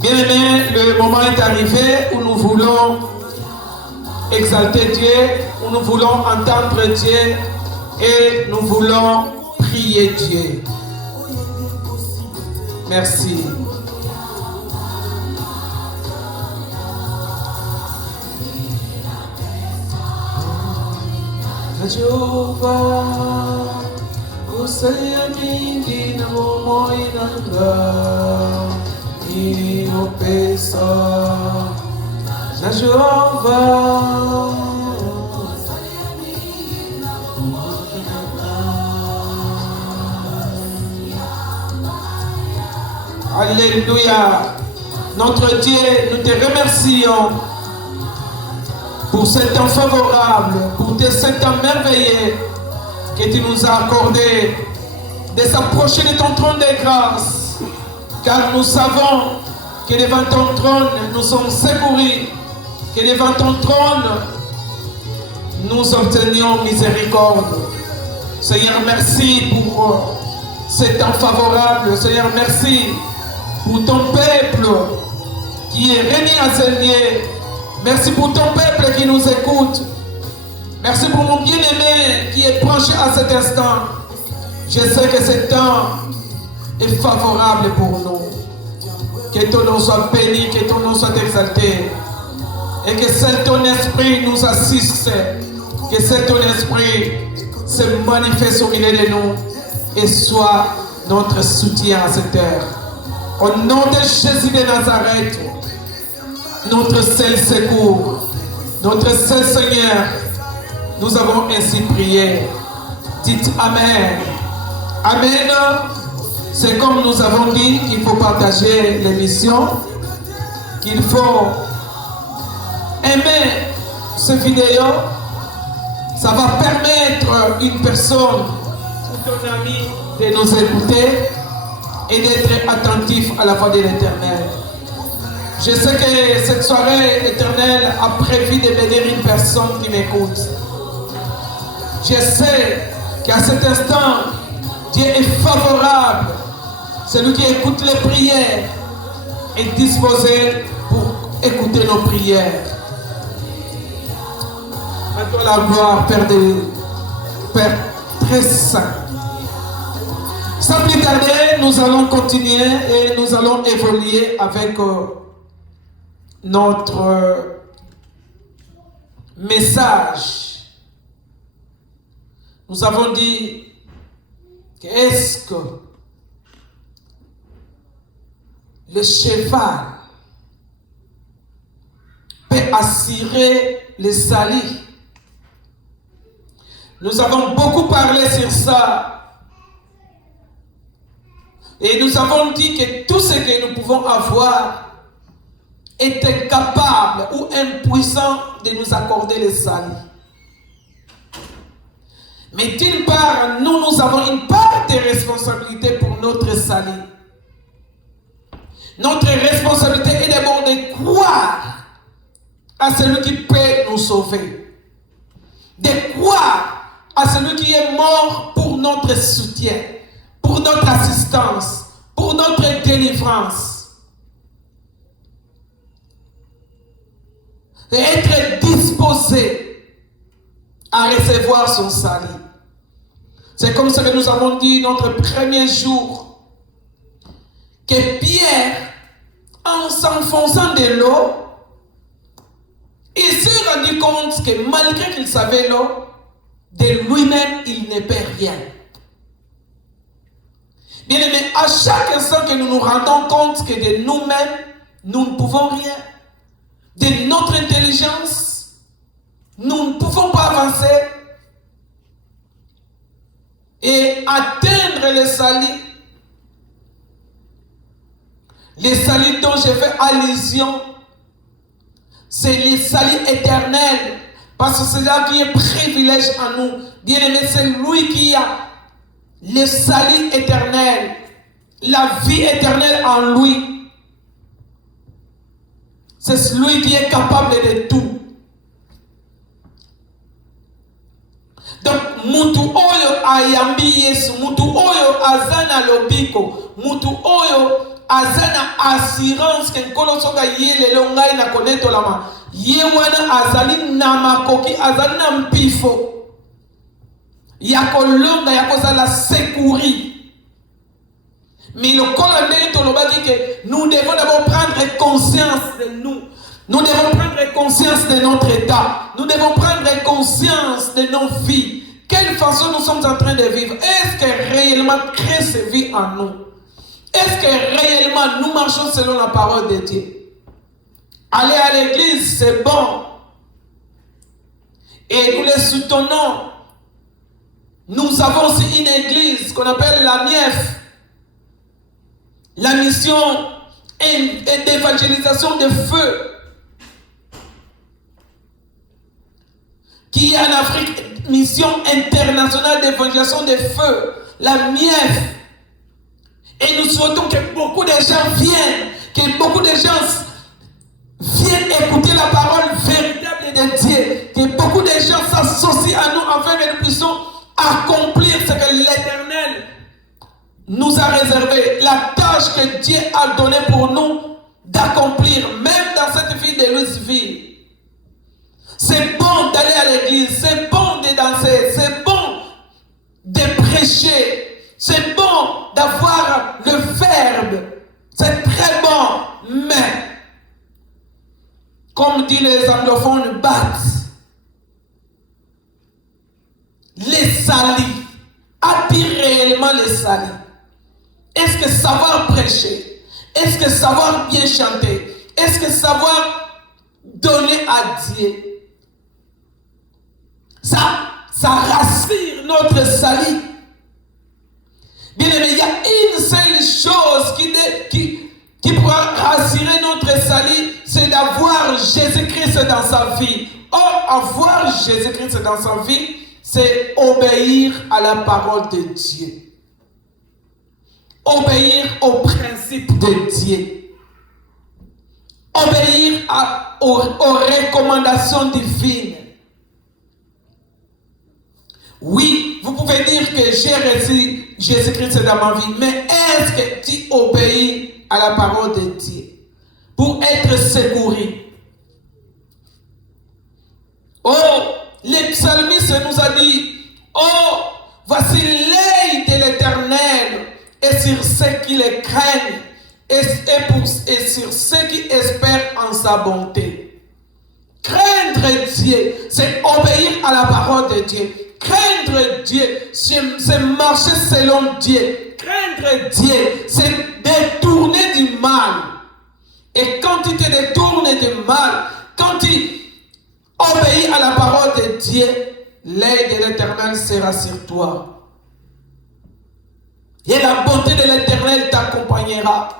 Bien-aimés, le moment est arrivé où nous voulons exalter Dieu, où nous voulons entendre Dieu et nous voulons prier Dieu. Merci. Jehovah, usaya mingi na moinanga, inopesa. Jehovah, Alléluia. Notre Dieu, nous te remercions pour ce temps favorable, pour ce temps merveilleux que tu nous as accordé de s'approcher de ton trône de grâce, car nous savons que devant ton trône nous sommes secourus, que devant ton trône nous obtenions miséricorde. Seigneur, merci pour ce temps favorable. Seigneur, merci pour ton peuple qui est réuni à ce lieu. Merci pour ton peuple qui nous écoute. Merci pour mon bien-aimé qui est branché à cet instant. Je sais que ce temps est favorable pour nous. Que ton nom soit béni, que ton nom soit exalté. Et que seul ton esprit nous assiste. Que seul ton esprit se manifeste au milieu de nous et soit notre soutien à cette heure. Au nom de Jésus de Nazareth, notre seul secours, notre seul Seigneur, nous avons ainsi prié. Dites Amen. Amen. C'est comme nous avons dit qu'il faut partager l'émission, qu'il faut aimer cette vidéo. Ça va permettre à une personne ou ton ami de nous écouter et d'être attentif à la voix de l'Éternel. Je sais que cette soirée, l'Éternel a prévu de bénir une personne qui m'écoute. Je sais qu'à cet instant, Dieu est favorable. Celui qui écoute les prières est disposé pour écouter nos prières. À toi la gloire, Père très saint. Sans plus tarder, nous allons continuer et nous allons évoluer avec notre message. Nous avons dit qu'est-ce que le cheval peut assurer le salut. Nous avons beaucoup parlé sur ça. Et nous avons dit que tout ce que nous pouvons avoir est incapable ou impuissant de nous accorder le salut. Mais d'une part, nous avons une part de responsabilité pour notre salut. Notre responsabilité est d'abord de croire à celui qui peut nous sauver. De croire à celui qui est mort pour notre soutien, pour notre assistance, pour notre délivrance. Et être disposé à recevoir son salut. C'est comme ce que nous avons dit notre premier jour, que Pierre, en s'enfonçant de l'eau, il s'est rendu compte que malgré qu'il savait l'eau, de lui-même, il ne peut rien. Bien aimé, à chaque instant que nous nous rendons compte que de nous-mêmes, nous ne pouvons rien, de notre intelligence, nous ne pouvons pas avancer et atteindre le salut. Le salut dont j'ai fait allusion, c'est le salut éternel. Parce que c'est là qui est privilège à nous. Bien aimé, c'est lui qui a le salut éternel, la vie éternelle en lui. C'est celui qui est capable de tout. Donc, mutu oyo ayambi Yesu, mutu oyo azana lobiko, mutu oyo azana assurance que nkolo soka ye lelo ngai na connaître lama ye wana azali na makoki azali na mpifo ya kolonga ya kozala sekuri. Mais le colonel tolobaki que nous devons d'abord prendre conscience de nous. Nous devons prendre conscience de notre état. Nous devons prendre conscience de nos vies. Quelle façon nous sommes en train de vivre? Est-ce que réellement Christ vit en nous? Est-ce que réellement nous marchons selon la parole de Dieu? Aller à l'église, c'est bon. Et nous les soutenons. Nous avons aussi une église qu'on appelle la Nief. La mission d'évangélisation de feu. Qui est en Afrique, mission internationale d'évangélisation de feu. La Nief. Et nous souhaitons que beaucoup de gens viennent. Que beaucoup de gens viennent écouter la parole véritable de Dieu. Que beaucoup de gens s'associent à nous afin que nous puissions accomplir ce que l'Éternel nous a réservé, la tâche que Dieu a donnée pour nous d'accomplir, même dans cette vie de Louisville. C'est bon d'aller à l'église, c'est bon de danser, c'est bon de prêcher, c'est bon d'avoir le verbe, c'est très bon, mais comme dit les anglophones, les salis, a-t-il réellement les salis? Est-ce que savoir prêcher? Est-ce que savoir bien chanter? Est-ce que savoir donner à Dieu? Ça rassure notre salut. Bien aimé, il y a une seule chose qui pourra rassurer notre salut, c'est d'avoir Jésus-Christ dans sa vie. Or, avoir Jésus-Christ dans sa vie, c'est obéir à la parole de Dieu. Obéir aux principes de Dieu. Obéir aux recommandations divines. Oui, vous pouvez dire que j'ai reçu Jésus-Christ dans ma vie, mais est-ce que tu obéis à la parole de Dieu pour être secouru? Oh, le psalmiste nous a dit, oh, voici l'œil de l'Éternel et sur ceux qui le craignent et sur ceux qui espèrent en sa bonté. Craindre Dieu, c'est obéir à la parole de Dieu. Craindre Dieu, c'est marcher selon Dieu. Craindre Dieu, c'est détourner du mal. Et quand tu te détournes du mal, quand tu obéis à la parole de Dieu, l'œil de l'Éternel sera sur toi. Et la bonté de l'Éternel t'accompagnera.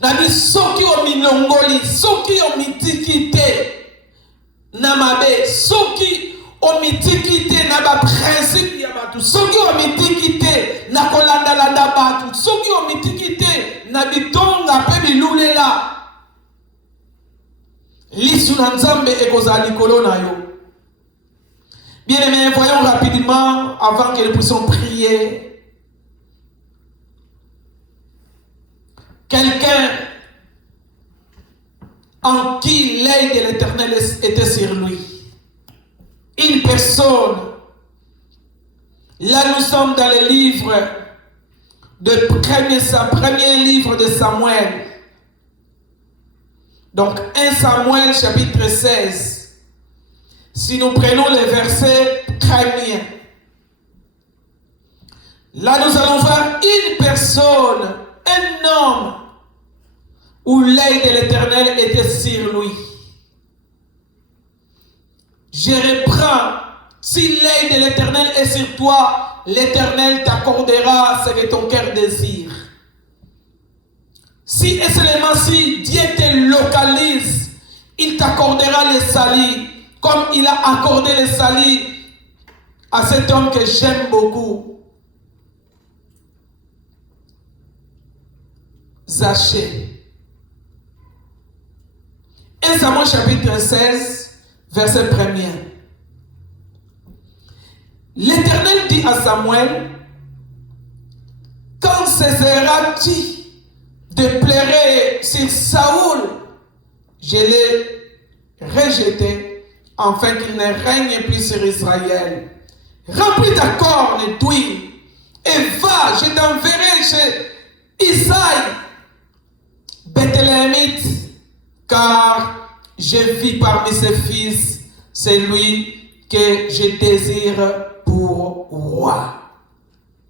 Nabi soki o minongoli, soki o mitikite namabe, soki o mitikite na ba principe ya batu, soki o mitikite na kolanda landa batu, soki o mitikite na bitonga pe bilulela. Lisu na nzambe ekozala likolo na yo. Bien aimé, voyons rapidement avant que nous puissions prier. Quelqu'un en qui l'œil de l'Éternel était sur lui. Une personne. Là, nous sommes dans le livre premier livre de Samuel. Donc, 1 Samuel chapitre 16. Si nous prenons les versets premiers. Là, nous allons voir une personne, un homme, où l'œil de l'Éternel était sur lui. Je reprends. Si l'œil de l'Éternel est sur toi, l'Éternel t'accordera ce que ton cœur désire. Si et seulement si Dieu te localise, il t'accordera le salut, comme il a accordé le salut à cet homme que j'aime beaucoup, Zachée. 1 Samuel chapitre 16, verset 1er. L'Éternel dit à Samuel, quand cesseras-tu de pleurer sur Saoul, je l'ai rejeté, afin qu'il ne règne plus sur Israël. Remplis ta corne d'huile et va, je t'enverrai chez Isaïe, Bethléemite, car je vis parmi ses fils celui que je désire pour roi.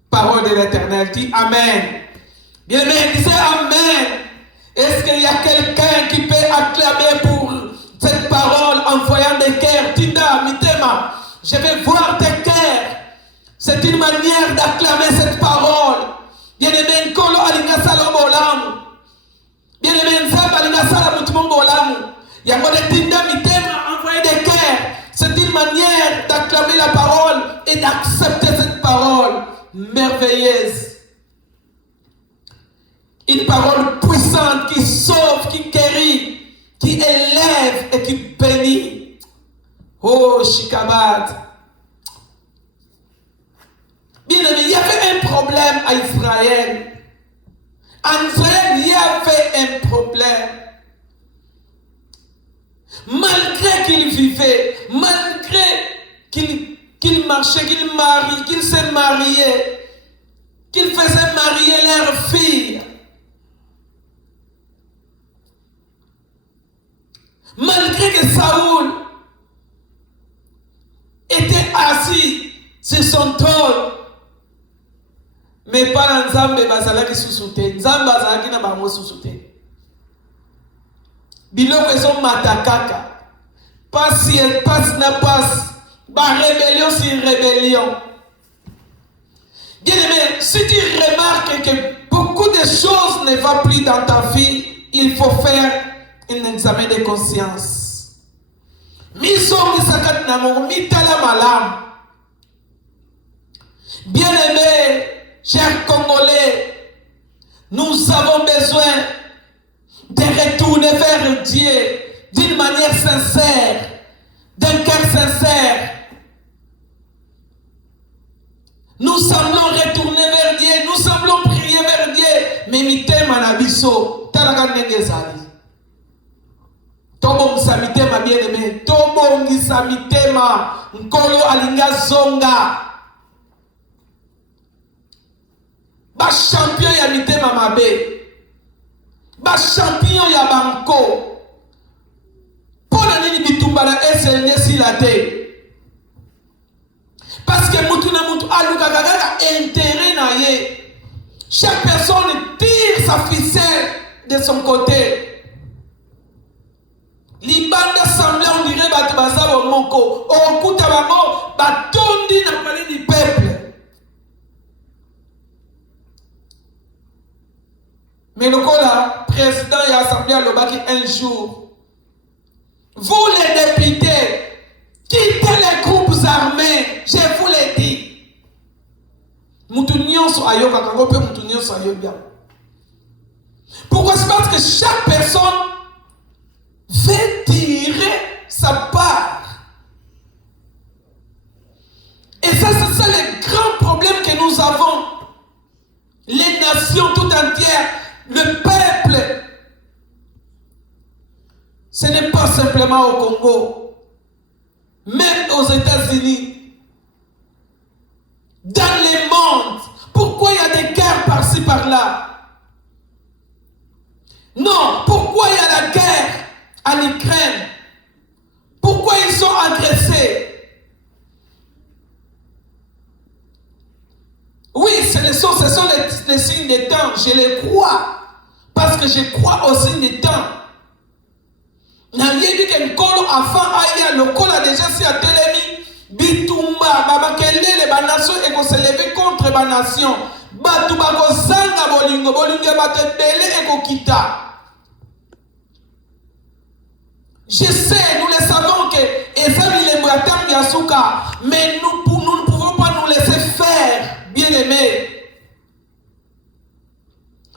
Parole de l'Éternel, dit Amen. Bien-aimé, disez Amen. Est-ce qu'il y a quelqu'un qui peut acclamer pour cette parole en voyant des cœurs? Tinda, mitema, je vais voir tes cœurs. C'est une manière d'acclamer cette parole. Bien-aimé, nkolo alinga sala bolamu. Bien-aimé, nzamba alinga sala mutumo bolamu. Yango de tinda mitema, envoyer des cœurs. C'est une manière d'acclamer la parole et d'accepter cette parole merveilleuse. Une parole puissante qui sauve, qui guérit, qui élève et qui bénit. Oh, Shikabat. Bien aimé, il y avait un problème à Israël. En Israël, il y avait un problème. Malgré qu'il vivait, malgré qu'il marchait, qu'il se mariait, qu'il faisait marier leur fille, malgré que Saoul était assis sur son trône, mais pas Nzambe bazalaki susute, Nzambe azalaki na bango susute. Biloko ezo matakaka, passe na passe, ba rébellion sur rébellion. Bien aimé, si tu remarques que beaucoup de choses ne vont plus dans ta vie, il faut faire un examen de conscience. Bien aimé, chers Congolais, nous avons besoin de retourner vers Dieu d'une manière sincère, d'un cœur sincère. Nous semblons retourner vers Dieu, nous semblons prier vers Dieu, mais mitema na biso talaka ndenge ezali. Tobongisa mitema bien aimé, tobongisa mitema, nkolo alinga zonga. Ba champion ya mitema mabe, ba champion ya banko. Pona nini bitumba na SND sila te? Parce que mutu na mutu aluka kaka intérêt na ye. Chaque personne tire sa ficelle de son côté. Libanda semblait on dirait batu basabo moko. Okuta bango batondi na palais du peuple. Mais le cola président et assemblée à l'Obaki un jour. Vous les députés, quittez les groupes armés, je vous l'ai dit. Pourquoi? C'est parce que chaque personne veut tirer sa part. Et ça, c'est ça le grand problème que nous avons. Les nations tout entières, le peuple. Ce n'est pas simplement au Congo, même aux États-Unis, dans le monde. Pourquoi il y a des guerres par-ci par-là? Non, pourquoi il y a la guerre en Ukraine? Pourquoi ils sont agressés? Oui, ce sont les signes des temps, je les crois, parce que je crois aux signes des temps. N'ayez dit que Nkolo afin aya le Kolo a déjà si à Télémi bitumba babakele les banations et qu'on se lever contre les nations. Batu bako zanga bolingo bate belé et ko kita. Je sais, nous le savons que Ezami les Mouatam Yasuka, mais nous ne pouvons pas nous laisser faire, bien aimés.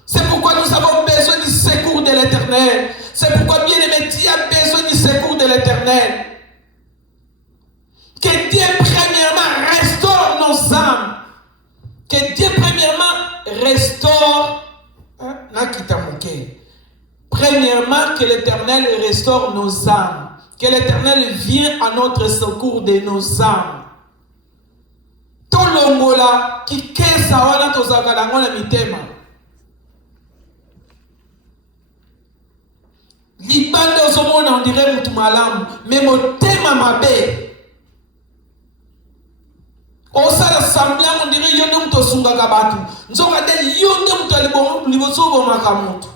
C'est pourquoi nous avons besoin du secours de l'Éternel. C'est pourquoi, bien aimé, tu as besoin du secours de l'Éternel. Que Dieu, premièrement, restaure nos âmes. Que Dieu, premièrement, restaure. Premièrement, que l'Éternel restaure nos âmes. Que l'Éternel vienne à notre secours de nos âmes. Tolongola qui kesa wana tozakalango na mitema. Libande ozomona on dirait mutu malamu, mais motema mabe. Osala sambia on dirait yonde mutu osungaka batu. Nzoka de yonde mutu liboso bomaka mutu.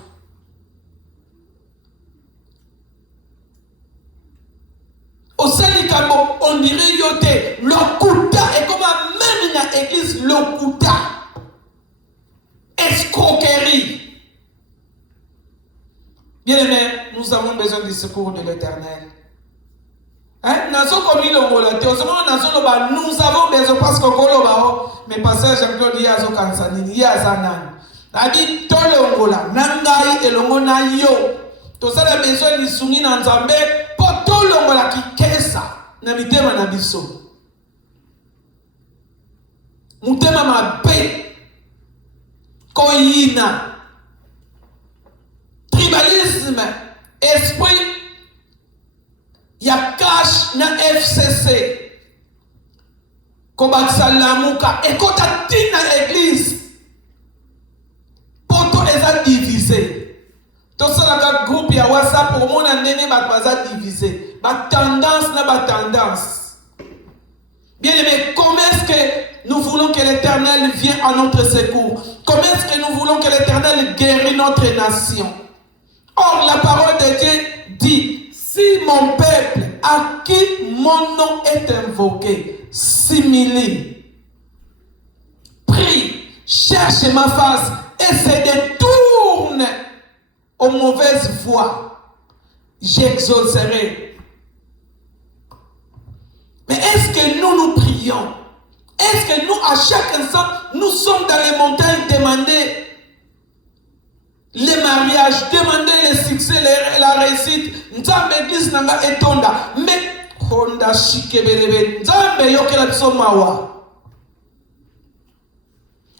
Osali kambo on dirait yote lokuta et comme même dans l'église lokuta escroquerie. Bien aimé, nous avons besoin du secours de l'Éternel. Nous avons besoin parce que mais pasteur Jean-Claude Yazo Kansanini Yazanan. Abi tolongola nangai elongona yo. Tosala besoin du souni na Nzambe po tolongola kikesa na mitema na biso. Mutema mabe koyina. Tribalisme, esprit, ya cash na FCC. Kobaksa lamuka, ekota tina l'église. Poto eza divisé. Tosalaka groupe ya WhatsApp pour mon nene bakwaza divisé. Ba tendance na ba tendance. Bien aimé, comment est-ce que nous voulons que l'Éternel vienne à notre secours? Comment est-ce que nous voulons que l'Éternel guérisse notre nation? Or, la parole de Dieu dit, si mon peuple à qui mon nom est invoqué s'humilie, prie, cherche ma face et se détourne aux mauvaises voies, j'exaucerai. Mais est-ce que nous prions? Est-ce que nous, à chaque instant, nous sommes dans les montagnes demander les mariages, demander le succès, la réussite? Nzambe église nanga etonda, mais honda shikebelebe, Nzambe yokela biso mawa.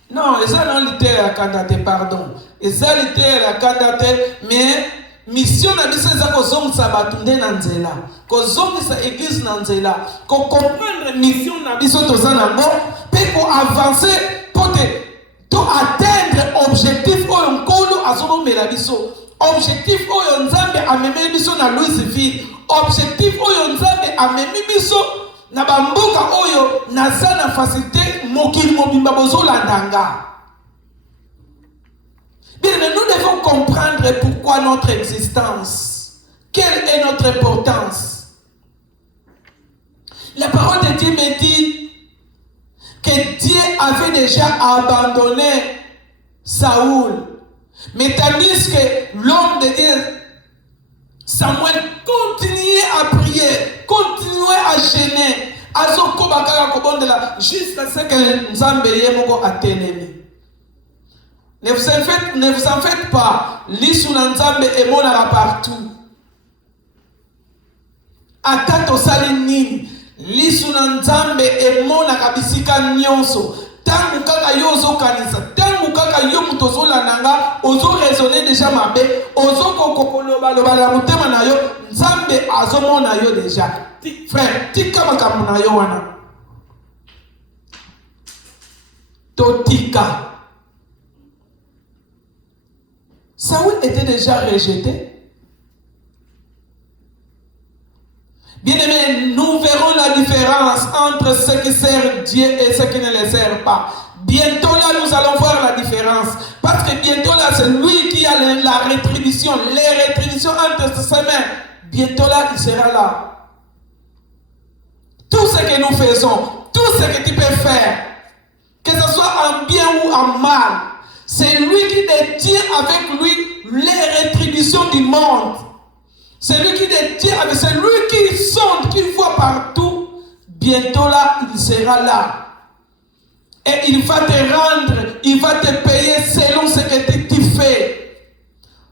Non, eza non lité ya kandate, pardon. Eza lité ya kandate, mais mission na biso eza kozongisa bato nde na nzela, kozongisa église na nzela, ko comprendre mission na biso toza nango, pe ko avancer pote to atteindre objectif oyo nkolo azomomela biso, objectif oyo Nzambe amemeli biso na Louisville, objectif oyo Nzambe amemi biso na bamboka oyo naza na facilité mokili mobimba bozolandanga. Bien, mais nous devons comprendre pourquoi notre existence, quelle est notre importance. La parole de Dieu me dit que Dieu avait déjà abandonné Saoul. Mais tandis que l'homme de Dieu, Samuel, continuait à prier, continuait à gêner, jusqu'à ce que Nzambe yemoko atelemi. Ne vous en faites pas. L'Issoula Nzambe est monara partout. Atato salinini. L'Issoula Nzambe est monara bisika nyonso. Tangu kaka yozo kanisa. Tangu kaka yomu tozola nanga. Ozo raisonner déjà mabe. Ozo kokokoloba loba la mutema na yo. Nzambe azomo na yo déjà. Frère, tika makamu na yo wana. Totika. Saoul était déjà rejeté. Bien aimé, nous verrons la différence entre ceux qui servent Dieu et ceux qui ne le servent pas. Bientôt là, nous allons voir la différence. Parce que bientôt là, c'est lui qui a la rétribution, les rétributions entre ses mains. Bientôt là, il sera là. Tout ce que nous faisons, tout ce que tu peux faire, que ce soit en bien ou en mal, c'est lui qui détient avec lui les rétributions du monde. C'est lui qui détient avec, c'est lui qui sonde, qui voit partout. Bientôt là, il sera là. Et il va te rendre, il va te payer selon ce que tu fais.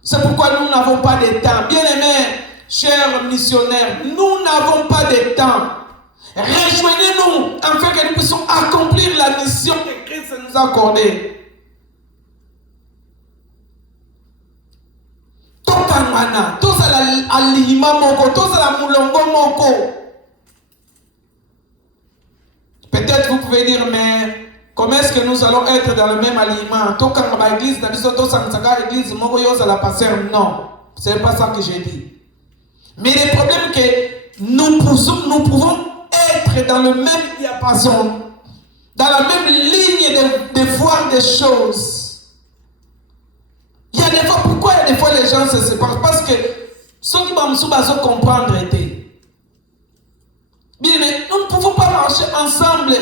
C'est pourquoi nous n'avons pas de temps. Bien aimés, chers missionnaires, nous n'avons pas de temps. Rejoignez-nous afin que nous puissions accomplir la mission que Christ nous a accordée. sangana, tous à l'alima moko, tous à la moulongo moko. Peut-être vous pouvez dire, mais comment est-ce que nous allons être dans le même aliment? Tout quand ma église, dans l'église, moko yosa la passer. Non, ce n'est pas ça que j'ai dit. Mais le problème est que nous pouvons être dans le même diapason, dans la même ligne de voir des choses. Il y a des fois, pourquoi il y a des fois les gens se séparent? Parce que ceux qui vont comprendre était. Bien, mais nous ne pouvons pas marcher ensemble.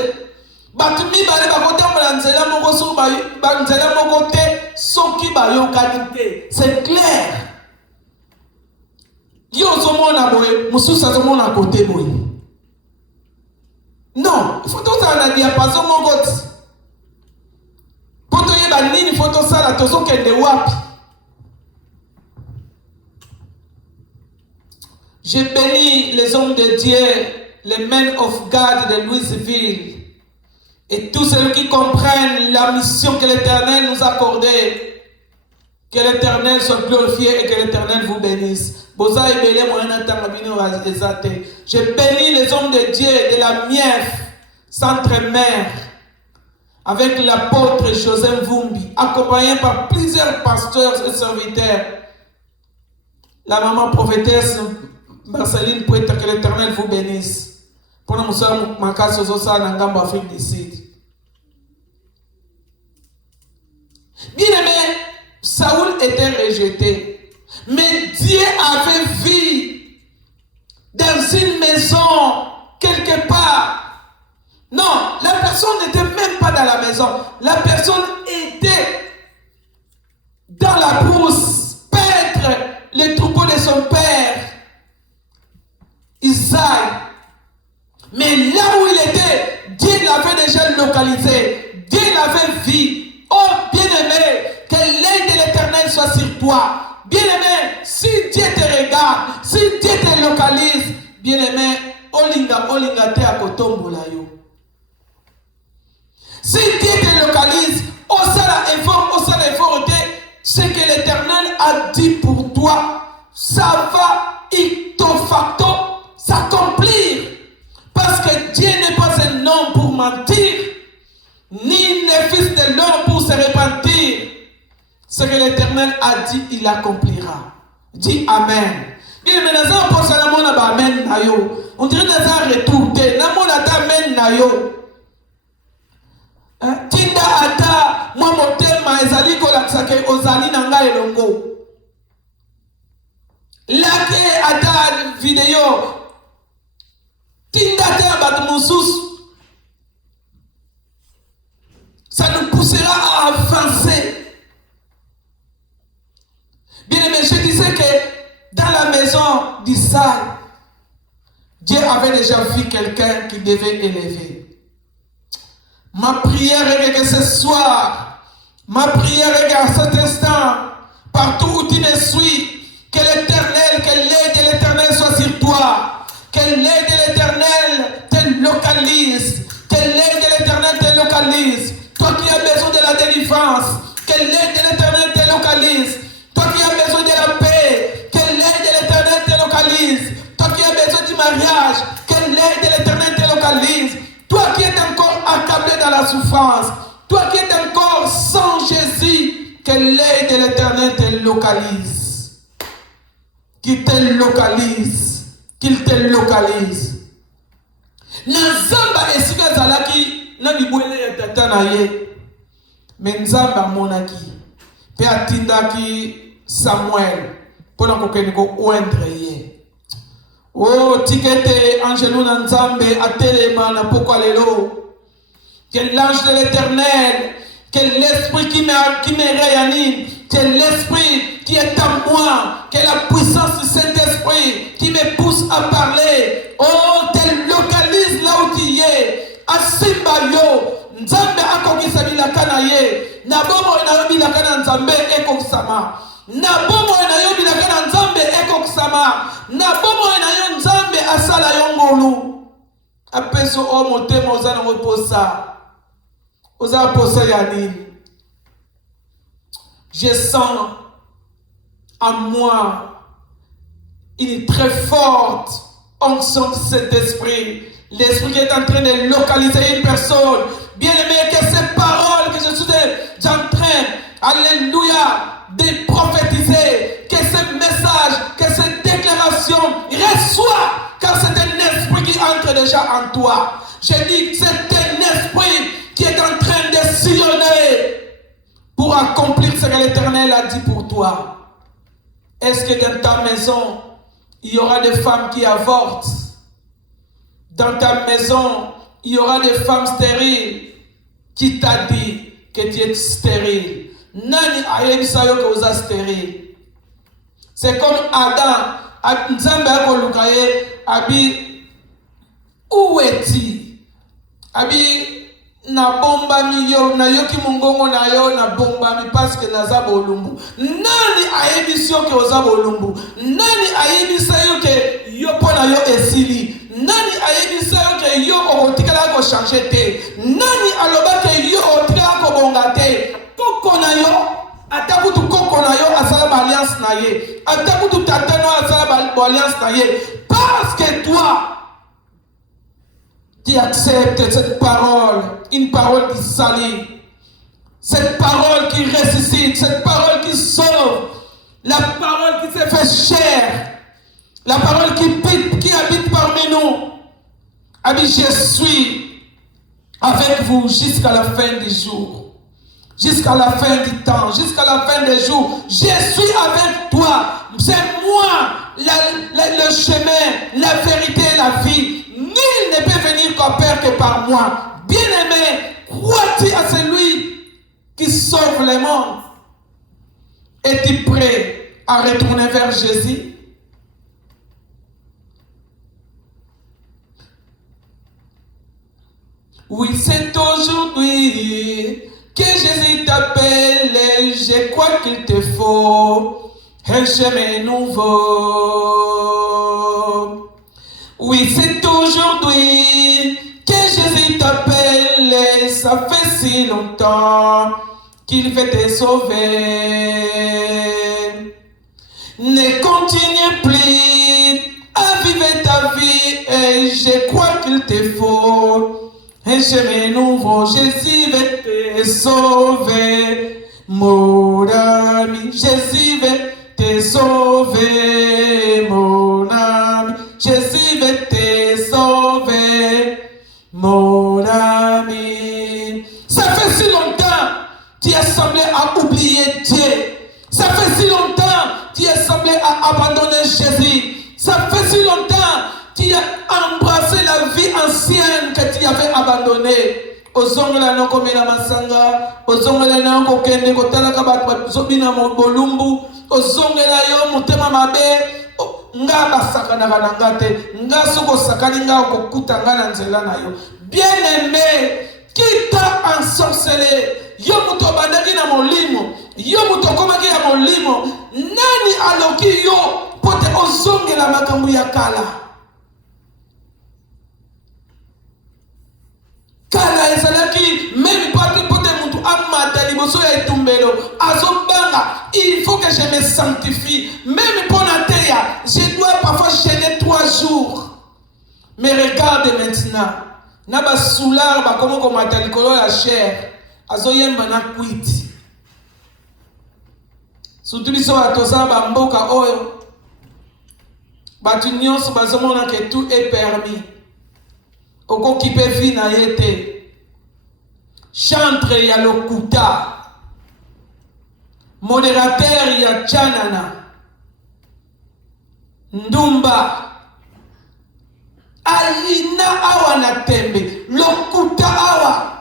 C'est clair. Non, il faut tout ça dans la diapason mon gote. Pour te dire, il faut tout ça la tozo qu'elle est wap. J'ai béni les hommes de Dieu, les men of God de Louisville, et tous ceux qui comprennent la mission que l'Éternel nous a accordée. Que l'Éternel soit glorifié et que l'Éternel vous bénisse. Je bénis les hommes de Dieu de la Mief, Centre-Mère, avec l'apôtre Joseph Vumbi, accompagné par plusieurs pasteurs et serviteurs. La maman prophétesse Marceline Pouette, que l'Éternel vous bénisse. Pour nous, Afrique du Sud. Bien aimé, Saoul était rejeté, mais Dieu avait vu dans une maison quelque part. Non, la personne n'était même pas dans la maison. La personne était dans la brousse, paître les troupeaux de son père, Isaïe. Mais là où il était, Dieu l'avait déjà localisé. Dieu l'avait vu. Oh, bien-aimé, que l'œil de l'Éternel soit sur toi. Bien-aimé, si Dieu te regarde, si Dieu te localise, bien-aimé, olinga te akotombola yo. Si Dieu te localise, osala effort, ce que l'Éternel a dit pour toi, ça va icto facto s'accomplir. Parce que Dieu n'est pas un homme pour mentir, ni le fils de l'homme pour se repentir. Ce que l'Éternel a dit, il accomplira. Dis Amen. Bien, mais nous avons pensé à mon amen na yo. On dirait que nous avons retourné. Nous avons amen na yo. Tinda ata moi motema ezali ko lakisa ke ozali na ngai elongo. Lake ata video. Tinda ata bat mususu. Ça nous poussera à avancer. Bien aimé, je disais que dans la maison d'Israël, Dieu avait déjà vu quelqu'un qui devait élever. Ma prière est que ce soir, ma prière est qu'à cet instant, partout où tu me suis, que l'Éternel, que l'aide de l'Éternel soit sur toi, que l'aide de l'Éternel te localise, que l'aide de l'Éternel te localise. Toi qui as besoin de la délivrance, que l'aide de l'Éternel te localise. Toi qui as besoin de la paix, que l'aide de l'Éternel te localise. Toi qui as besoin du mariage, que l'aide de l'Éternel te localise. Toi qui es encore accablé dans la souffrance, toi qui es encore sans Jésus, que l'aide de l'Éternel te localise. Qu'il te localise. Qu'il te localise. Nzamba esika zalaki na libwele ya tata na ye. Mais Nzamba monaki. Pe atindaki Samuel pour kokende ko oindre ye. Oh, tikete angelou na Nzambe atelema na pokwa lelo. Que l'ange de l'Éternel, que l'esprit qui me réanime, que l'esprit qui est en moi, que la puissance du Saint-Esprit qui me pousse à parler, oh, te localise là où tu es. Asimba yo, Nzambe akokisa bilaka na ye, na bomo na yo bilaka na Nzambe ekokisama. Na bomo na yo bilaka na Nzambe ekokisama. Na bomo na yo Nzambe asala yo ngolu. Apeso o motema ozana reposa. Oza posa ya nini? Je sens en moi une très forte onction de cet esprit. L'esprit qui est en train de localiser une personne. Bien aimé, que ces paroles que je suis en train, alléluia, de prophétiser, que ce message, que cette déclaration reçoit, car c'est un esprit qui entre déjà en toi. J'ai dit, c'est un esprit qui est en train de sillonner pour accomplir ce que l'Éternel a dit pour toi. Est-ce que dans ta maison, il y aura des femmes qui avortent? Dans ta maison, il y aura des femmes stériles qui t'a dit que tu es stérile. Nani ayebisayo que vous êtes stérile. C'est comme Adam. Nzambe akolukaye abi où es-tu? Abi na bomba miyo na yoki mungongo na yo na bomba mi parce que naza bolumbu. Nani ayebisyo que oza bolumbu? Nani ayebisayo que yo pona yo esili? Nani ayebisayo que yo okotikala ko changer te? Nani aloba que yo otikala ko bonga te? Koko na yo atakutu koko na yo asala ba alliance na ye. Atakutu tatano asala ba alliance na ye. Parce que toi qui accepte cette parole, une parole qui salit, cette parole qui ressuscite, cette parole qui sauve, la parole qui s'est fait chair, la parole qui habite parmi nous. Ami, je suis avec vous jusqu'à la fin du jour, jusqu'à la fin du temps, jusqu'à la fin des jours. Je suis avec toi. C'est moi le chemin, la vérité et la vie. Nul ne peut venir qu'au Père que par moi. Bien-aimé, crois-tu à celui qui sauve le monde? Es-tu prêt à retourner vers Jésus? Oui, c'est aujourd'hui que Jésus t'appelle et je crois qu'il te faut un chemin nouveau. Oui, c'est aujourd'hui que Jésus t'appelle et ça fait si longtemps qu'il veut te sauver. Ne continue plus à vivre ta vie et je crois qu'il te faut un chemin nouveau. Jésus veut te sauver, mon ami. Jésus veut te sauver, mon ami. Jésus veut te sauver, mon ami. Ça fait si longtemps tu as semblé à oublier Dieu. Ça fait si longtemps tu as semblé à abandonner Jésus. Ça fait si longtemps tu as embrassé la vie ancienne que tu avais abandonnée. Ozongela no komela masanga, ozongela no kokende kotalaka bato zobina mo bolumbu, ozongela yo mutema mabe, nga basakana na ngate, nga soko sakani nga kokuta nga na nzela na yo. Bien-aimé, qui t'a ensorcelé? Yo muto bandaki na molimo, yo muto komaki ya molimo, nani aloki yo pote ozongela makambo ya kala? Kala ezalaki même pas que pote mutu amata liboso ya etumbelo azobanga. Il faut que je me sanctifie. Même pour la terre, je dois parfois gêner 3 jours. Mais regarde maintenant. Naba soular ba komo komata likolo ya chair. Azoyemba na kwiti. Surtout biso atoza ba mboka oyo. Batu nyonso bazomona que tout est permis. Oko kipe vi na yete. Chantre ya lokuta. Modérateur ya chanana. Ndumba. Alina awa na tembe. Lokuta awa.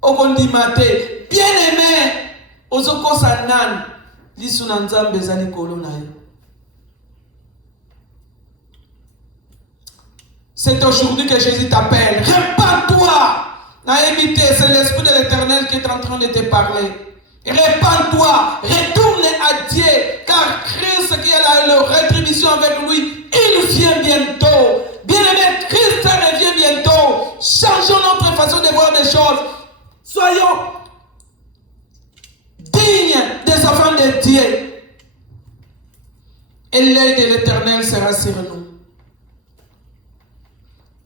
Okondimate. Bien-aimé. Ozoko sanan. Lisu na nzambe zali kolo na yo. C'est aujourd'hui que Jésus t'appelle. Répands-toi. C'est l'Esprit de l'Éternel qui est en train de te parler. Répands-toi. Retourne à Dieu. Car Christ qui a la rétribution avec lui, il vient bientôt. Bien-aimé, Christ revient bientôt. Changeons notre façon de voir les choses. Soyons dignes des enfants de Dieu. Et l'œil de l'Éternel sera sur nous.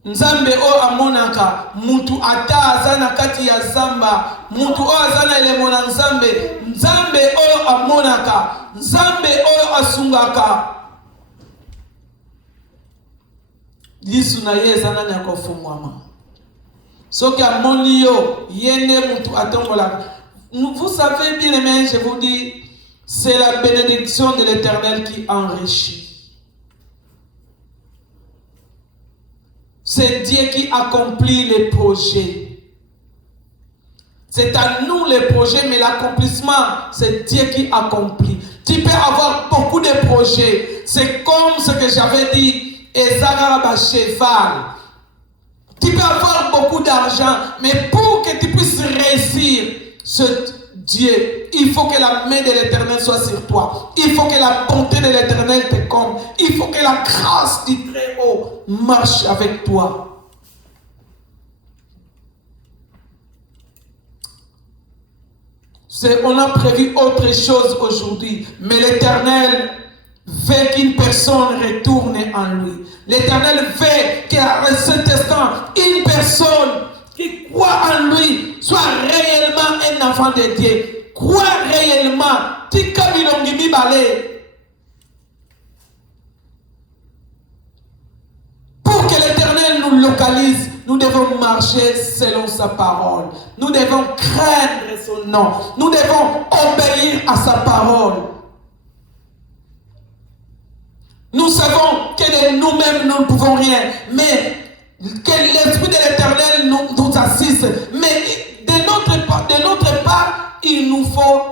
Nzambe o amonaka mutu ata azana kati ya zamba mutu o azana elemo na nzambe nzambe o amonaka nzambe o asungaka lisu na ye ezana na kofungwama soki amoni yo yende mutu atombola. Vous savez bien aimé, je vous dis, c'est la bénédiction de l'Éternel qui enrichit. C'est Dieu qui accomplit les projets. C'est à nous les projets, mais l'accomplissement, c'est Dieu qui accomplit. Tu peux avoir beaucoup de projets. C'est comme ce que j'avais dit, Ezara cheval. Tu peux avoir beaucoup d'argent, mais pour que tu puisses réussir ce Dieu, il faut que la main de l'Éternel soit sur toi. Il faut que la bonté de l'Éternel te comble. Il faut que la grâce du Très-Haut marche avec toi. On a prévu autre chose aujourd'hui, mais l'Éternel veut qu'une personne retourne en lui. L'Éternel veut qu'à cet instant, une personne qui croit en lui soit réellement un enfant de Dieu. Crois réellement. Pour que l'Éternel nous localise, nous devons marcher selon sa parole. Nous devons craindre son nom. Nous devons obéir à sa parole. Nous savons que de nous-mêmes, nous ne pouvons rien. Mais que l'Esprit de l'Éternel nous assiste. Mais de notre part, il nous faut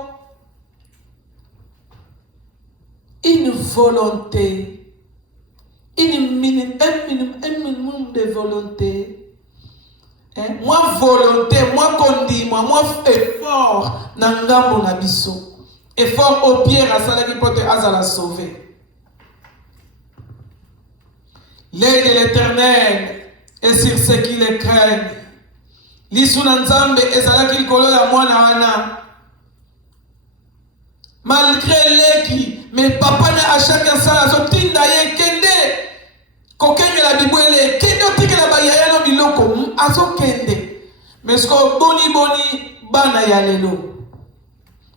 une volonté. Un minimum de volonté. Moi volonté, moi condiment, moi effort. Nangambo nabiso. Effort au pied à Salaki Pote Azala sauver. L'œil de l'Éternel est sur ceux qui le craignent. L'Isunanzambe est Salaki Kolo la Mwana Wana. Malgré l'équi, mais papa n'a à chacun ça la sotinda ye kende. Kokenge la bibwele, kende tike la bayaya no biloko, aso kende. Mais ce qu'on boni bana ya lelo.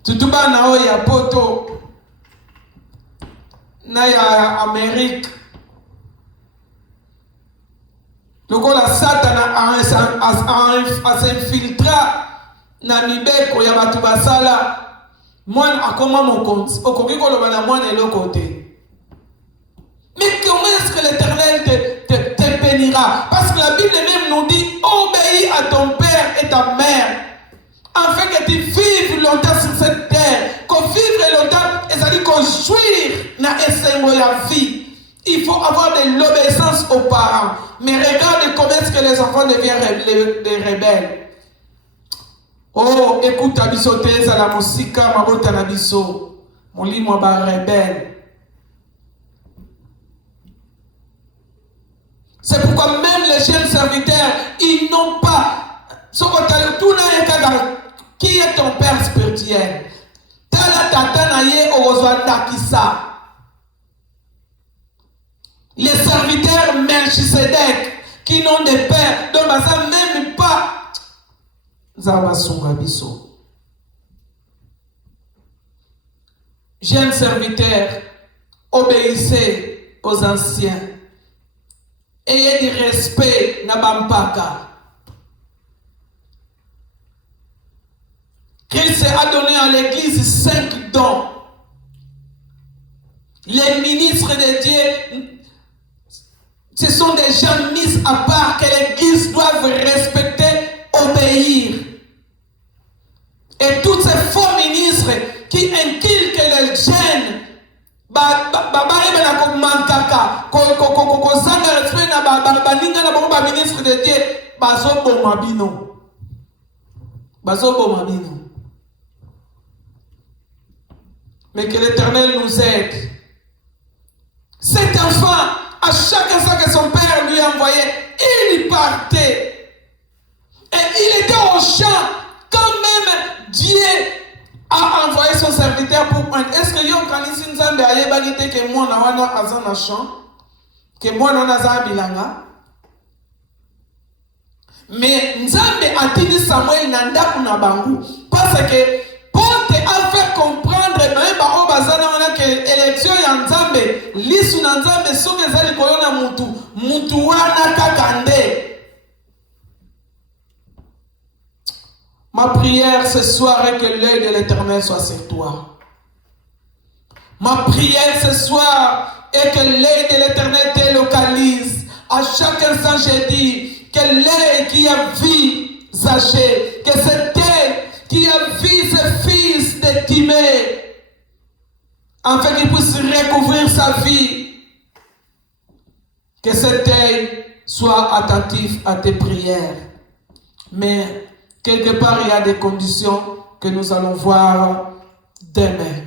Tutu bana o ya poto. Na ya Amérique. Donc la Satan a s'infiltra na mibeko ya batu basala. Moi, à comment mon compte? Au côté de moi, et l'autre côté. Mais comment est-ce que l'Éternel te bénira? Parce que la Bible même nous dit obéis à ton père et ta mère, afin que tu vives longtemps sur cette terre. Qu'on vive longtemps, et ça dit qu'on jouir na essengo la vie. Il faut avoir de l'obéissance aux parents. Mais regarde comment est-ce que les enfants deviennent des rebelles. Oh, écoute abiso teza la musika mabota na biso. Molimo ba rebelle. C'est pourquoi même les jeunes serviteurs, ils n'ont pas. Qui est ton père spirituel? Tala tata na ye ozwa takisa. Les serviteurs Melchisedec qui n'ont de père, donc ça même pas. Jeunes serviteurs, obéissez aux anciens. Ayez du respect Nabampaka. Christ a donné à l'église 5 dons. Les ministres de Dieu, ce sont des gens mis à part que l'église doit respecter, obéir. Et tous ces faux ministres qui inculquent les jeunes, ministre de Dieu, mais que l'Éternel nous aide. Cet enfant, à chaque instant que son père lui envoyait, il partait. Et il était au champ. Quand même Dieu a envoyé son serviteur pour prendre. Est-ce que yon kanisi nzambe ayebaki te que moi na wana aza na champ, que moi na aza bilanga? Mais nzambe atindi Samuel na ndaku na bangu parce que pour te faire comprendre même ba o bazana wana que élection ya nzambe lisu na nzambe soki ezali koyona mutu wana kaka nde. Ma prière ce soir est que l'œil de l'Éternel soit sur toi. Ma prière ce soir est que l'œil de l'Éternel te localise. À chaque instant, j'ai dit que l'œil qui a vu Zachée, que cet œil qui a vu ses fils de Timée, afin qu'il puisse recouvrir sa vie, que cet œil soit attentif à tes prières. Mais quelque part, il y a des conditions que nous allons voir demain.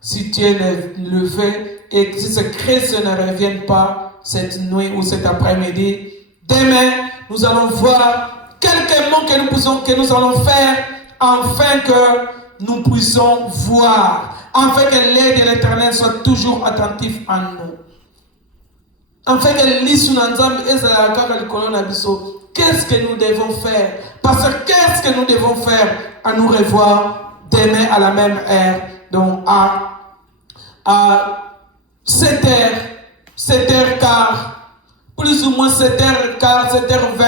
Si Dieu ne le fait et si ce Christ ne revient pas cette nuit ou cet après-midi, demain, nous allons voir quelques mots que nous allons faire afin que nous puissions voir, afin que l'œil de l'Éternel soit toujours attentif à nous. Afin que l'issue qu'est-ce que nous devons faire? Parce que qu'est-ce que nous devons faire? À nous revoir demain à la même heure. Donc à 7h, 7h15, plus ou moins 7h15, 7h20.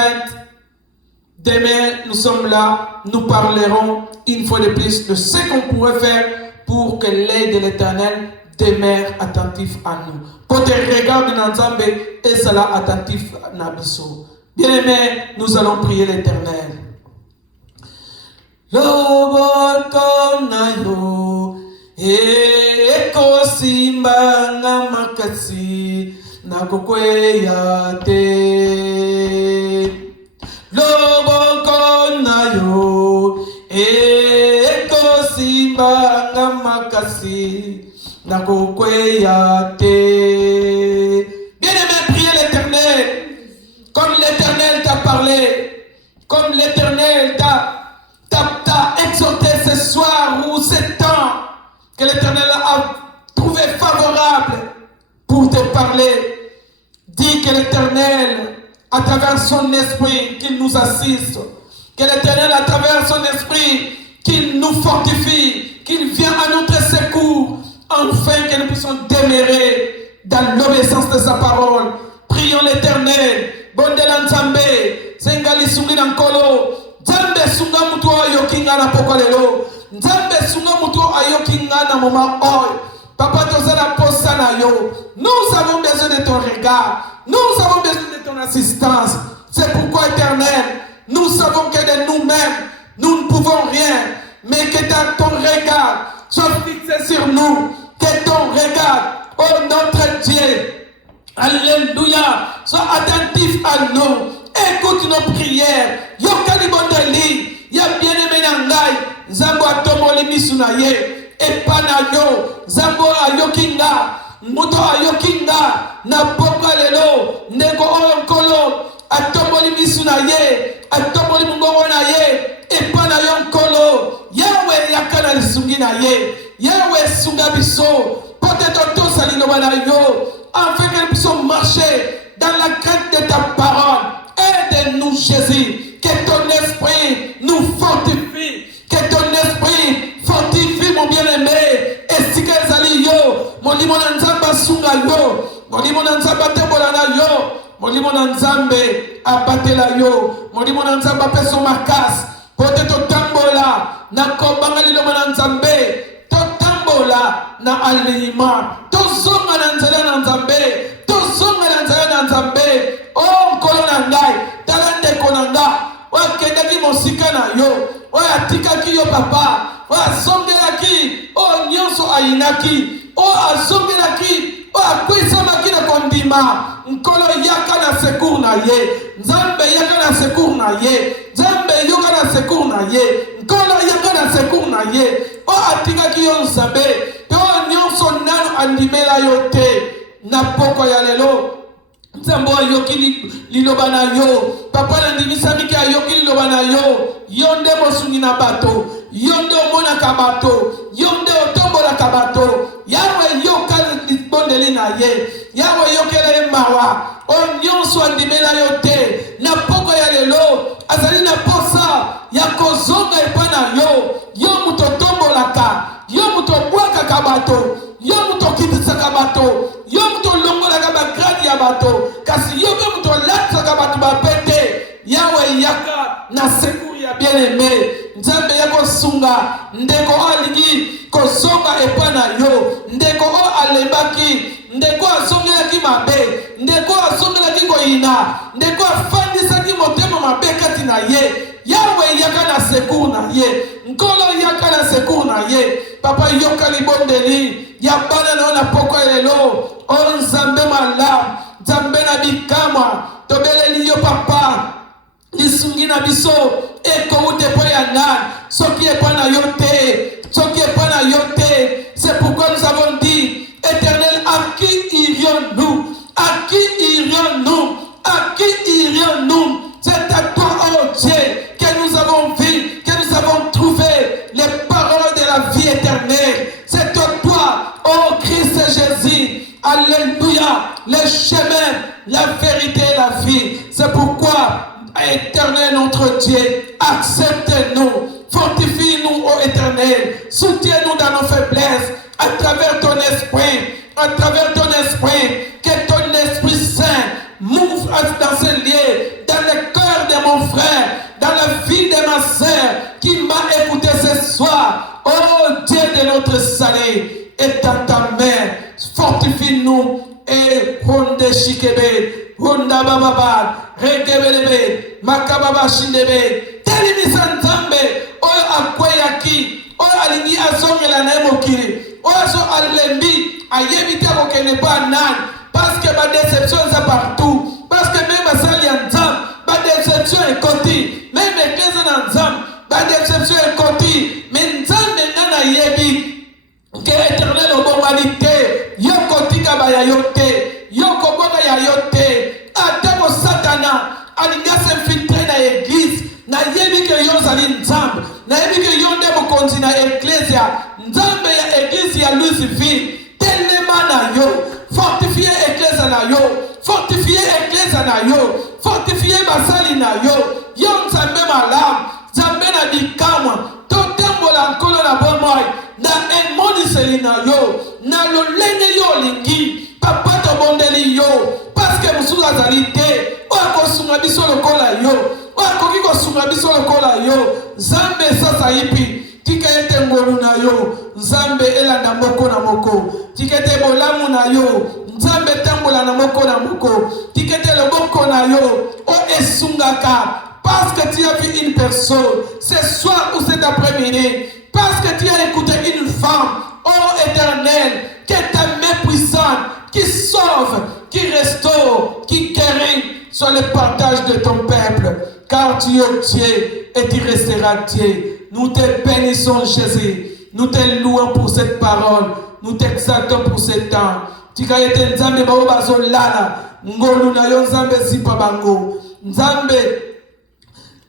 Demain, nous sommes là, nous parlerons une fois de plus de ce qu'on pourrait faire pour que l'œil de l'Éternel demeure attentif à nous. Pour te regarder dans Nzambe et cela attentif à Nabiso. Bien-aimés, nous allons prier l'Éternel. Loboko nayo eko simba ngamakasi nakokweya te. Loboko nayo eko simba ngamakasi nakokweya te. Bien-aimé, priez l'Éternel. Comme l'Éternel t'a parlé, comme l'Éternel t'a exhorté ce soir ou ce temps que l'Éternel a trouvé favorable pour te parler, dis que l'Éternel, à travers son esprit, qu'il nous assiste, que l'Éternel, à travers son esprit, qu'il nous fortifie, qu'il vienne à notre secours, afin que nous puissions demeurer dans l'obéissance de sa parole. Prions l'Éternel. Bondela Nzambe, Zengali sungi na nkolo, Nzambe sunga mutu ayokinga na pokolelo, Nzambe sunga mutu ayokinga na moma oy. Papa tozala posa na yo. Nous avons besoin de ton regard, nous avons besoin de ton assistance. C'est pourquoi Éternel, nous savons que de nous-mêmes, nous ne pouvons rien, mais que ton regard soit fixé sur nous, que ton regard, oh notre Dieu, alléluia, sois attentif à nous, écoute nos prières. Yokali bondeli, ya bien-aimé nangai, Zambo atomoli misunaye, epanayo, Zambo ayokinga, muto ayokinga, na boka lelo, ndeko onkolo, atomoli misunaye, atomoli mungongo naye, epanayo nkolo, Yahweh yakana lisungi naye, Yahweh sunga biso, peut-être tous salino banayo. Afin que nous puissions marcher dans la crainte de ta parole. Aide-nous, Jésus. Que ton esprit nous fortifie. Que ton esprit fortifie, mon bien-aimé. Et si que zali yo, mon limon nzamba sunga yo, mon limon nzamba tebolana yo, mon limon nzambe abatela yo, mon limon nzamba peso makas. Peut-être tambola, na kobanga limon nzambe. Na alima tozonga na nzela na nzambe, tozonga na nzela na nzambe. Oh nkolo na ngai, tala ndeko na nga wakendaki mosika na yo, oyo atikaki yo papa, oyo azongelaki oyo nyonso ayinaki, oyo azongelaki oyo akwisamaki na kondima. Nkolo yaka na secours na ye, Nzambe yaka na secours na ye, Nzambe yoka na secours na ye, nkolo yaka na secours na ye. O atikaki yo Nzambe, pe o nyonso nano andimela yo te. Na poko ya lelo, Nzambe ayoki liloba na yo, papa na ndimisami ki ayoki liloba na yo, yo nde mosungi na bato, yonde omona kabato, yonde otombola kabato, Yahweh yoka libondeli na ye, Yahweh yokele mawa, onyonso andimela yote, na poko ya lelo, azali na posa, ya kozonga epana yo muto tombolaka, yo muto bwaka kabato, yo muto kitisa kabato, yo muto longola kabagradi ya bato, kasi yo muto latsa kabato bapete, Yahweh yaka na sekuri ya bien-aimé, Nzambe yako sunga, ndeko alingi kozonga epana yo, ndeko alembaki, ndeko azongelaki mabe, ndeko azongelaki koyina, ndeko afandisaki motema mabe kati na ye, Yahweh yaka na secours na ye, nkolo yaka na secours na ye, papa yoka libondeli, ya bana na ona poko lelo, o Nzambe malamu, Nzambe na bikamwa, tobeleli yo papa, lisungi na biso, eko ute po ya nan, soki epana yote, soki epana yote, c'est pourquoi nous avons dit, Éternel, à qui irions-nous? À qui irions-nous? À qui irions-nous? C'est à toi, oh Dieu, que nous avons vu, que nous avons trouvé les paroles de la vie éternelle. C'est à toi, oh Christ Jésus. Alléluia. Le chemin, la vérité et la vie. C'est pourquoi, Éternel notre Dieu, accepte-nous, fortifie-nous, ô Éternel, soutiens-nous dans nos faiblesses, à travers ton esprit, que ton Esprit Saint m'ouvre dans ce lieu, dans le cœur de mon frère, dans la vie de ma sœur, qui m'a écouté ce soir. Oh Dieu de notre salut, et dans ta main, fortifie-nous, et Honde Shikebe, Honda Bababa, Rekebelebe, Makababa Shindebe, Telimisa Nzambe, Oyo Akweyaki, Oyo Alingi Azongela Nemokiri, Oyo So Alembi, Ayemite Okene pas nan, parce que ma déception est partout, parce que même à Sali Nzam, ma déception est côté, même l'église Nzam, ma déception est côté, mais Nzam Nana Yebi, que éternel au bon qualité, Yoko Tika Baya Yote, Yoko Boga ya Yote, Atako Satana, Alinga s'infiltrer dans l'église, na yebi que yon zali Nzam, na yebi que yon demo konti na ecclesia, Nzambe ya église ya Lucifer, telema na yo, fortifier église na yo, fortifier église na yo, fortifier basali na yo, yon Nzambe malam, Nzambe na bikamwa, totembola nkolo na bomoi, na enmoniseli na yo, na lolenge yo lingi, papa to bondeli yo, parce que musuka azali te, oako sunga biso lokola yo, oako kiko sunga biso lokola yo, Nzambe sasa ipi, tika ete ngolu na yo, Nzambe elanda moko na moko, tika ete bolamu na yo, Nzambe tambola na moko, tika ete loboko na yo, o esungaka, parce que tu as vu une personne, ce soir ou cet après-midi, parce que tu as écouté une femme, oh Éternel, que ta main puissante, qui sauve, qui restaure, qui guérit, soit le partage de ton peuple, car tu es Dieu et tu resteras Dieu. Nous te bénissons, Jésus, nous te louons pour cette parole, nous t'exaltons pour ce temps. Tu as été Nzambe bao bazolala, ngolu na yo Nzambe zipa bango, Nzambe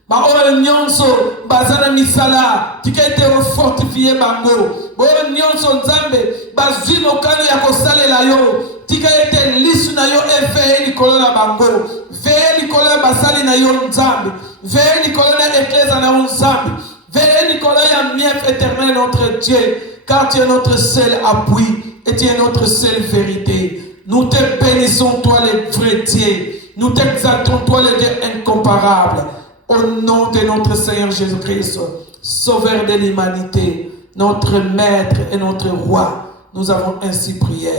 Baoyo nyonso bazana misala tika ete fortifier bango baoyo nyonso Nzambe bazwi mokano ya kosalela yo tika ete lisu na yo eveye likolo na bango veye likolo ya basali na yo Nzambe veye likolo na eklesa na Nzambe veye likolo ya mief éternel notre Dieu car tu es notre seul appui et tu es notre seule vérité. Nous te bénissons toi le vrai Dieu, nous t'exaltons toi le Dieu incomparable. Au nom de notre Seigneur Jésus-Christ, Sauveur de l'humanité, notre Maître et notre Roi, nous avons ainsi prié.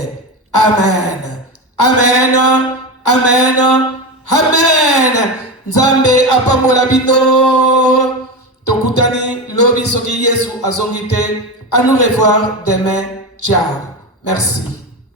Amen. Amen. Amen. Amen. Nzambe apamola bino. Tokutani lobi soki Yesu azongite. À nous revoir demain. Ciao. Merci.